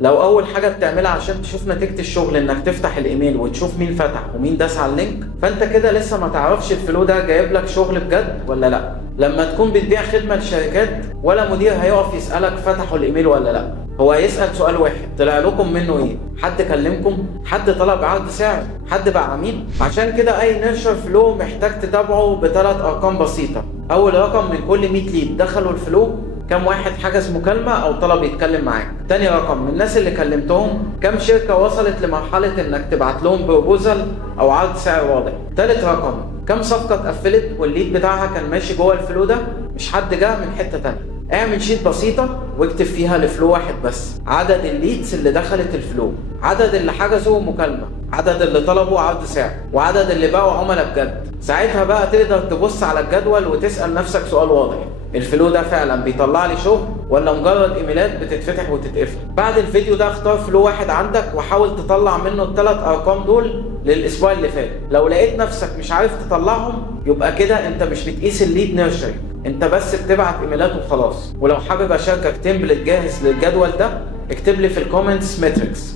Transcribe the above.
لو اول حاجه بتعملها عشان تشوف نتيجه الشغل انك تفتح الايميل وتشوف مين فتح ومين داس على اللينك، فانت كده لسه ما تعرفش الفلو ده جايب لك شغل بجد ولا لا. لما تكون بتبيع خدمه لشركات، ولا مدير هيقف يسالك فتحوا الايميل ولا لا، هو هيسال سؤال واحد: طلع لكم منه ايه؟ حد كلمكم؟ حد طلب عرض سعر؟ حد بقى عميل؟ عشان كده اي نيرشر فلو محتاج تتابعه بثلاث ارقام بسيطه. اول رقم: من كل 100 ليد دخلوا الفلو، كم واحد حجز مكالمة أو طلب يتكلم معاك؟ تاني رقم: من الناس اللي كلمتهم، كم شركة وصلت لمرحلة إنك تبعت لهم بروبوزل أو عرض سعر واضح؟ تالت رقم: كم صفقة اتقفلت والليد بتاعها كان ماشي جوه الفلو ده، مش حد جه من حتة تانية. اعمل شيت بسيطة واكتب فيها الفلو واحد بس: عدد الليدز اللي دخلت الفلو، عدد اللي حجزوا مكالمة، عدد اللي طلبوا عرض سعر، وعدد اللي بقوا عملاء بجد. ساعتها بقى تقدر تبص على الجدول وتسأل نفسك سؤال واضح: الفلو ده فعلا بيطلع لي شغل ولا مجرد ايميلات بتتفتح وتتقفل؟ بعد الفيديو ده اختار فلو واحد عندك وحاول تطلع منه الثلاث ارقام دول للاسبوع اللي فات. لو لقيت نفسك مش عارف تطلعهم، يبقى كده انت مش بتقيس الليد نيرشري، انت بس بتبعت ايميلات وخلاص. ولو حابب اشاركك تمبلت جاهز للجدول ده، اكتب لي في الكومنتس ماتريكس.